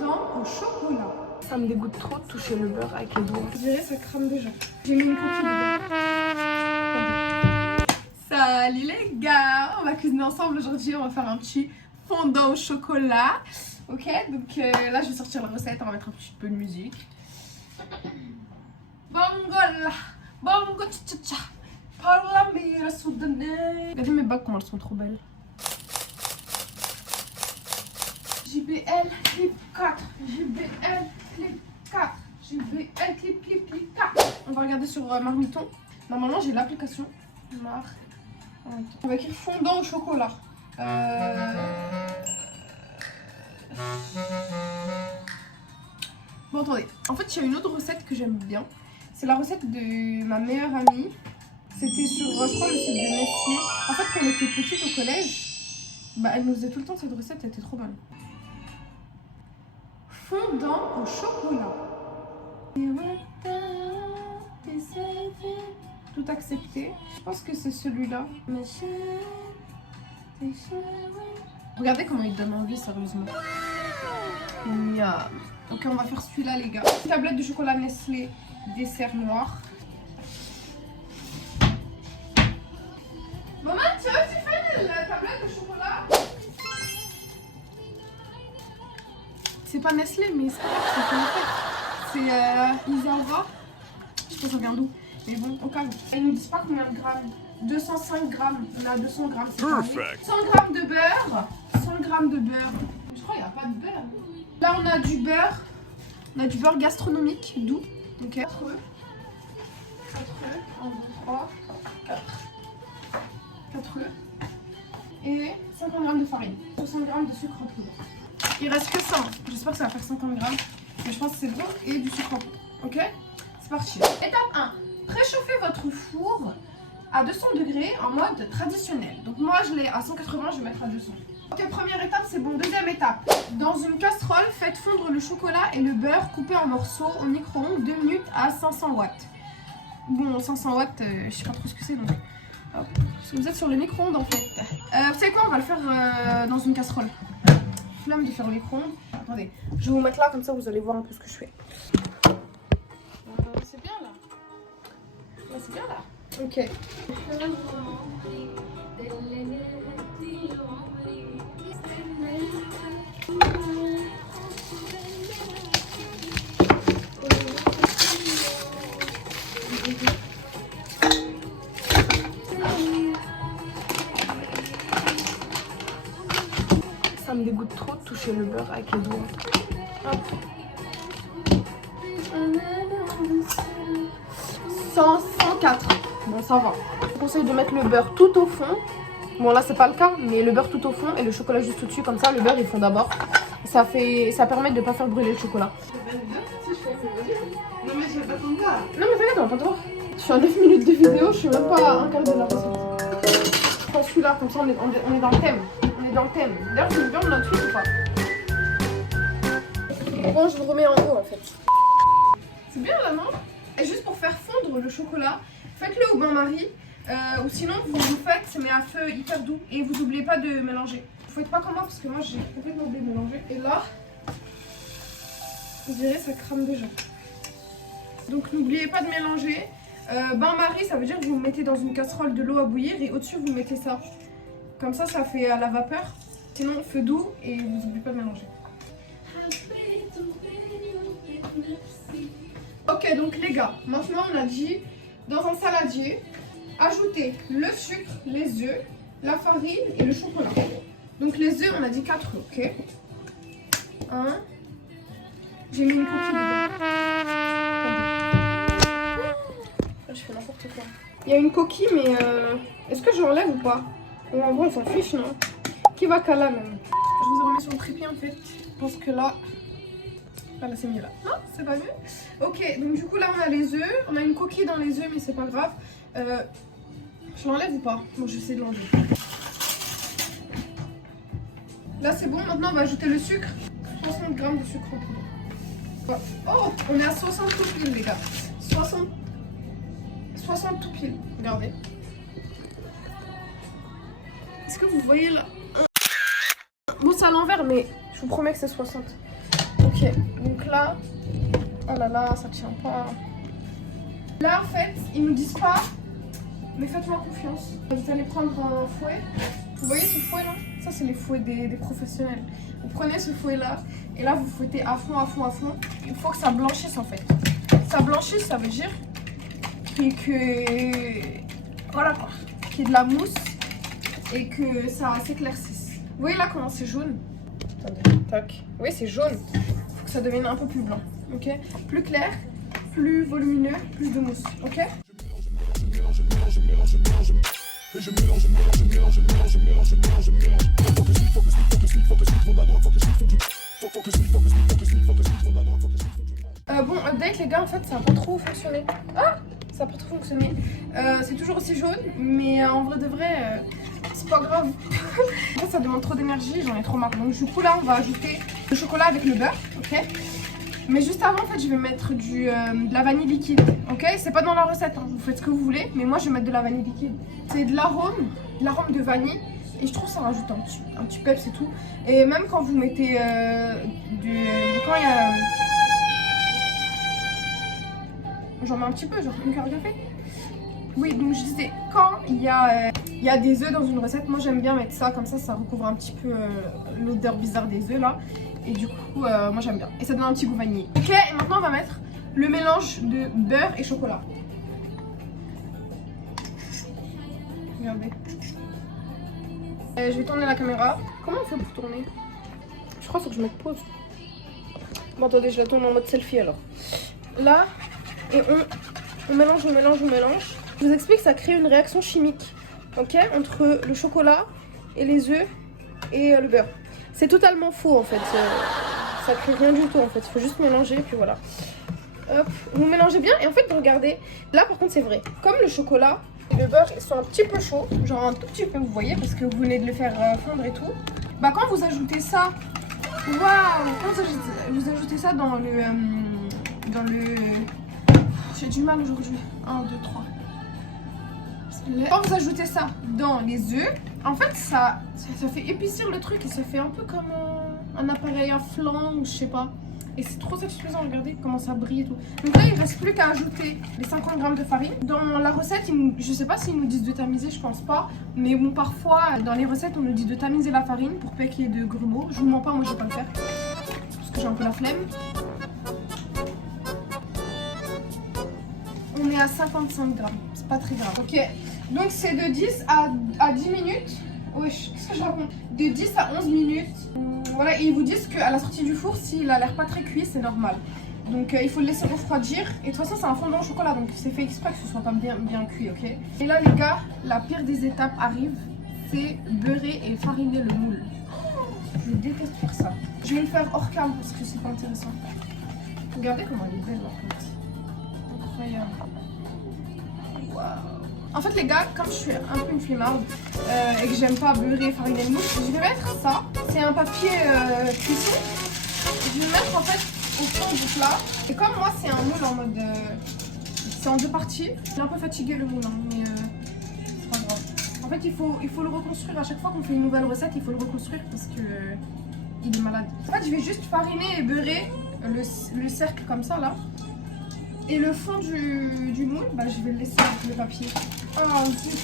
fondant au chocolat. Ça me dégoûte trop de toucher le beurre avec les doigts. Je dirais ça crame déjà. J'ai mis une coquille dedans. Salut les gars, on va cuisiner ensemble aujourd'hui. On va faire un petit fondant au chocolat. Ok, donc là je vais sortir la recette. On va mettre un petit peu de musique. Bongola, bongo cha cha. Parla mira soudanais. Regardez mes bagues comment elles sont trop belles. JBL clip 4, JBL clip 4, JBL clip 4. On va regarder sur Marmiton. Normalement j'ai l'application Marmiton. On va écrire fondant au chocolat. Bon attendez, en fait il y a une autre recette que j'aime bien. C'est la recette de ma meilleure amie. C'était sur, je crois, le site de Nestlé. En fait quand on était petite au collège, bah, elle nous faisait tout le temps cette recette, elle était trop bonne. Fondant au chocolat. Tout accepté. Je pense que c'est celui-là. Regardez comment il donne envie, sérieusement. Miam. Ok, on va faire celui-là, les gars. Une tablette de chocolat Nestlé dessert noir. Maman, tu vois, tu fais la tablette de chocolat? C'est pas Nestlé, mais c'est pas grave, c'est Isaura. Je sais pas ça vient d'où. Mais bon, au cas où. Ils nous disent pas combien de grammes. 205 grammes. On a 200 grammes. 100 grammes de beurre. 100 grammes de beurre. Je crois qu'il n'y a pas de beurre. Là, on a du beurre. On a du beurre gastronomique, doux. Ok. 4 œufs. 1, 2, 3, 4. 4 œufs. Et 50 grammes de farine. 60 grammes de sucre en poudre. Il reste que ça. J'espère que ça va faire 50 grammes. Mais je pense que c'est bon. Et du sucre en poudre. Ok? C'est parti. Étape 1. Préchauffez votre four à 200 degrés en mode traditionnel. Donc moi je l'ai à 180, je vais mettre à 200. Ok, première étape, c'est bon. Deuxième étape. Dans une casserole, faites fondre le chocolat et le beurre coupé en morceaux au micro-ondes 2 minutes à 500 watts. Bon, 500 watts, je sais pas trop ce que c'est donc. Hop. Parce que vous êtes sur le micro-ondes en fait. Vous savez quoi, on va le faire dans une casserole. Flemme de faire le micro-ondes. Attendez, je vais vous mettre là comme ça vous allez voir un peu ce que je fais. C'est bien là. Ouais, c'est bien là. Ok. Ça me dégoûte trop de toucher le beurre avec les doigts. Hop. 104. Bon, ça va. Je vous conseille de mettre le beurre tout au fond. Bon, là, c'est pas le cas, mais le beurre tout au fond et le chocolat juste au-dessus. Comme ça, le beurre, il fond d'abord. Ça permet de ne pas faire brûler le chocolat. Non, mais j'ai pas ton gars. Non, mais t'inquiète, on va pas te voir. Je suis à 9 minutes de vidéo, je suis même pas à un quart de la recette. Je prends celui-là, comme ça, on est dans le thème. On est dans le thème. D'ailleurs, c'est une viande notre fille ou pas? Bon, je vous remets en haut, en fait. C'est bien, là, non? Et juste pour faire fondre le chocolat, faites-le au bain-marie. Ou sinon, vous le faites, mais à feu hyper doux. Et vous n'oubliez pas de mélanger. Vous faites pas comme moi, parce que moi, j'ai complètement oublié de mélanger. Et là, vous verrez, ça crame déjà. Donc, n'oubliez pas de mélanger. Bain-marie, ça veut dire que vous mettez dans une casserole de l'eau à bouillir et au-dessus, vous mettez ça. Comme ça, ça fait à la vapeur. Sinon, feu doux et vous n'oubliez pas de mélanger. Ok, donc les gars, maintenant on a dit dans un saladier, ajoutez le sucre, les œufs, la farine et le chocolat. Donc les œufs, on a dit 4 œufs, ok. 1. J'ai mis une coquille dedans. Je fais n'importe quoi. Il y a une coquille, mais est-ce que je l'enlève ou pas? Bon, en vrai, on s'en fiche, non? Qui va caler même? Je vous ai remis sur le trépied en fait, parce que là. Voilà, c'est mieux là. Non, c'est pas mieux. Ok, donc du coup là on a les œufs. On a une coquille dans les œufs, mais c'est pas grave. Je l'enlève ou pas? Bon, je vais essayer de l'enlever. Là c'est bon, maintenant on va ajouter le sucre. 60 grammes de sucre en poudre. Voilà. Oh, on est à 60 tout pile les gars. 60 tout pile. Regardez. Est-ce que vous voyez là? Bon, c'est à l'envers, mais je vous promets que c'est 60. Ok, donc là, oh là là, ça tient pas. Là, en fait, ils nous disent pas, mais faites-moi confiance. Vous allez prendre un fouet. Vous voyez ce fouet là? Ça, c'est les fouets des professionnels. Vous prenez ce fouet là, et là, vous fouettez à fond, à fond, à fond. Il faut que ça blanchisse en fait. Ça blanchisse, ça veut dire que voilà quoi, qu'il y ait de la mousse et que ça s'éclaircisse. Vous voyez là comment c'est jaune? Attendez, tac. Vous voyez, c'est jaune. Il faut que ça devienne un peu plus blanc, ok? Plus clair, plus volumineux, plus de mousse, ok? Bon, update les gars, en fait ça n'a pas trop fonctionné. Ah, ça n'a pas trop fonctionné. C'est toujours aussi jaune, mais en vrai de vrai, c'est pas grave. En fait, ça demande trop d'énergie, j'en ai trop marre. Donc du coup là, on va ajouter le chocolat avec le beurre, ok? Mais juste avant, en fait, je vais mettre de la vanille liquide, ok? C'est pas dans la recette, hein. Vous faites ce que vous voulez, mais moi je vais mettre de la vanille liquide. C'est de l'arôme de vanille. Et je trouve que ça rajoute un petit peps et tout. Et même quand vous mettez quand il y a... J'en mets un petit peu, genre une cuillère de café. Oui, donc je disais, quand il y a des œufs dans une recette, moi j'aime bien mettre ça, comme ça recouvre un petit peu l'odeur bizarre des œufs là. Et du coup, moi j'aime bien. Et ça donne un petit goût vanillé. Ok, et maintenant on va mettre le mélange de beurre et chocolat. Regardez. Je vais tourner la caméra. Comment on fait pour tourner? Je crois qu'il faut que je mette pause. Bon, attendez, je la tourne en mode selfie alors. Là, et on mélange, on mélange, on mélange. Je vous explique que ça crée une réaction chimique, ok, entre le chocolat et les œufs et le beurre. C'est totalement faux en fait. Ça crée rien du tout en fait. Il faut juste mélanger et puis voilà. Hop, vous mélangez bien et en fait, regardez. Là, par contre, c'est vrai. Comme le chocolat et le beurre ils sont un petit peu chauds, genre un tout petit peu, vous voyez, parce que vous venez de le faire fondre et tout. Bah, quand vous ajoutez ça, waouh, quand vous ajoutez ça dans le j'ai du mal aujourd'hui. 1, 2, 3. Quand vous ajoutez ça dans les œufs, en fait, ça fait épaissir le truc et ça fait un peu comme un appareil à flan ou je sais pas. Et c'est trop satisfaisant, regardez comment ça brille et tout. Donc là, il ne reste plus qu'à ajouter les 50 g de farine. Dans la recette, je sais pas s'ils nous disent de tamiser, je pense pas. Mais bon, parfois, dans les recettes, on nous dit de tamiser la farine pour pas qu'il y ait de grumeaux. Je vous mens pas, moi je vais pas le faire. Parce que j'ai un peu la flemme. On est à 55 grammes, c'est pas très grave. Ok, donc c'est de 10 à 10 minutes. Wesh, qu'est-ce que je raconte? De 10 à 11 minutes. Voilà, et ils vous disent qu'à la sortie du four, s'il a l'air pas très cuit, c'est normal. Donc il faut le laisser refroidir. Et de toute façon, c'est un fondant au chocolat, donc c'est fait exprès que ce soit pas bien cuit, ok? Et là, les gars, la pire des étapes arrive, c'est beurrer et fariner le moule. Je déteste faire ça. Je vais le faire hors cam parce que c'est pas intéressant. Regardez comment elle est belle, en fait. Incroyable. Waouh. En fait les gars, comme je suis un peu une flemmarde et que j'aime pas beurrer et fariner le moule, je vais mettre ça. C'est un papier cuisson. Je vais le mettre en fait au fond du plat. Et comme moi c'est un moule en mode... c'est en 2 parties. Je suis un peu fatiguée le moule, hein, mais c'est pas grave. En fait il faut le reconstruire à chaque fois qu'on fait une nouvelle recette, il faut le reconstruire parce que il est malade. En fait je vais juste fariner et beurrer le cercle comme ça là. Et le fond du moule, bah, je vais le laisser avec le papier. Oh zut.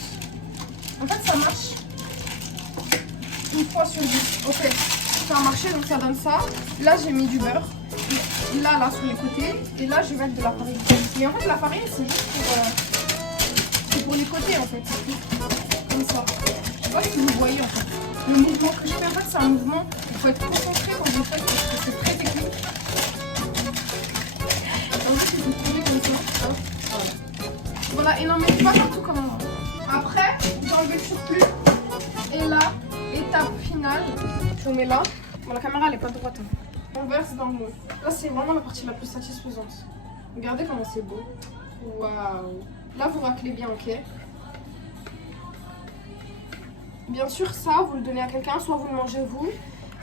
En fait, ça marche une fois sur 10. Ok, ça a marché, donc ça donne ça. Là, j'ai mis du beurre. Là, sur les côtés. Et là, je vais mettre de la farine. Mais en fait, la farine, c'est juste pour les côtés, en fait. Comme ça. Je sais pas si vous voyez, en fait. Le mouvement que je fais, en fait, c'est un mouvement. Il faut être concentré quand vous le faites parce que c'est très technique. Voilà, et n'en mettez pas partout comme moi. Après, j'enlève le surplus. Et là, étape finale, je mets là. Bon, la caméra elle est pas droite. Hein. On verse dans le moule. Là, c'est vraiment la partie la plus satisfaisante. Regardez comment c'est beau. Waouh. Là, vous raclez bien, ok? Bien sûr, ça, vous le donnez à quelqu'un, soit vous le mangez vous.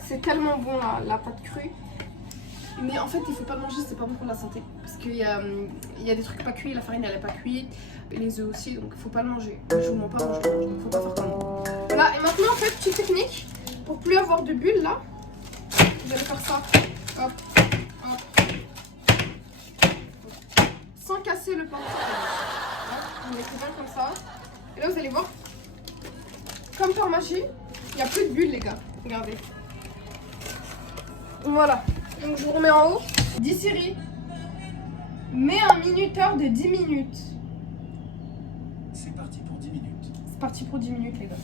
C'est tellement bon la pâte crue. Mais en fait, il faut pas le manger, c'est pas bon pour la santé. Parce qu'il y a des trucs pas cuits, la farine elle est pas cuite, et les œufs aussi, donc il faut pas le manger. Je vous mens pas, moi je le mange, donc faut pas faire comme moi. Voilà, et maintenant en fait, petite technique, pour plus avoir de bulles là, vous allez faire ça. Hop. On met bien comme ça. Et là, vous allez voir, comme par magie, il n'y a plus de bulles, les gars. Regardez. Voilà. Donc, je vous remets en haut. 10 Siri. Mets un minuteur de 10 minutes. C'est parti pour 10 minutes. C'est parti pour 10 minutes, les gars.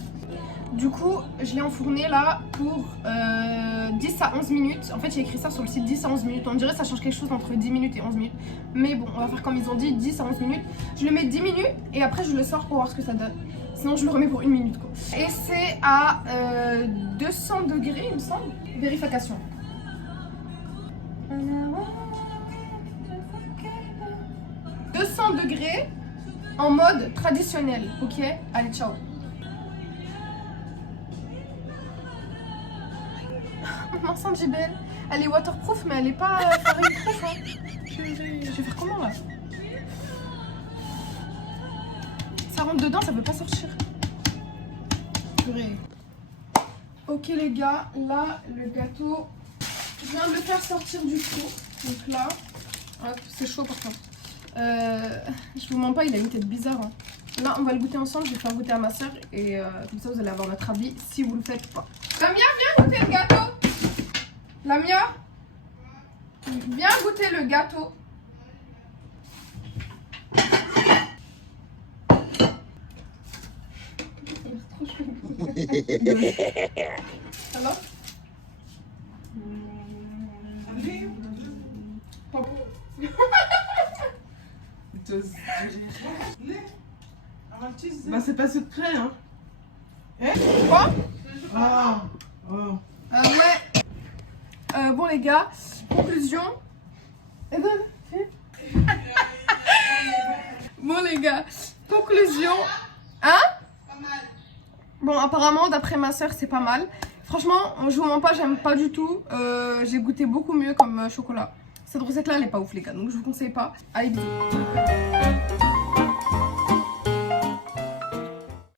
Du coup, je l'ai enfourné là pour 10 à 11 minutes. En fait, j'ai écrit ça sur le site 10 à 11 minutes. On dirait que ça change quelque chose entre 10 minutes et 11 minutes. Mais bon, on va faire comme ils ont dit, 10 à 11 minutes. Je le mets 10 minutes et après je le sors pour voir ce que ça donne. Sinon, je le remets pour 1 minute, quoi. Et c'est à 200 degrés, il me semble. Vérification. 200 degrés en mode traditionnel, ok? Allez, ciao. Mon enceinte JBL, elle est waterproof, mais elle est pas farine-proof. Hein. Je vais faire comment là? Ça rentre dedans, ça peut pas sortir. Purée. Ok les gars, là le gâteau, je viens de le faire sortir du four. Donc là, c'est chaud par contre. Je vous mens pas, il a une tête bizarre. Hein. Là, on va le goûter ensemble. Je vais faire goûter à ma soeur et comme ça, vous allez avoir notre avis si vous le faites ou pas. Lamia, viens goûter le gâteau. Lamia, viens goûter le gâteau. Alors? Bah c'est pas secret hein. Quoi? Ah, oh. Ouais. Bon les gars, conclusion. Bon les gars, conclusion. Hein? Bon apparemment d'après ma soeur c'est pas mal. Franchement, je vous mens pas, j'aime pas du tout. J'ai goûté beaucoup mieux comme chocolat. Cette recette là elle est pas ouf les gars, donc je vous conseille pas. Allez bisous.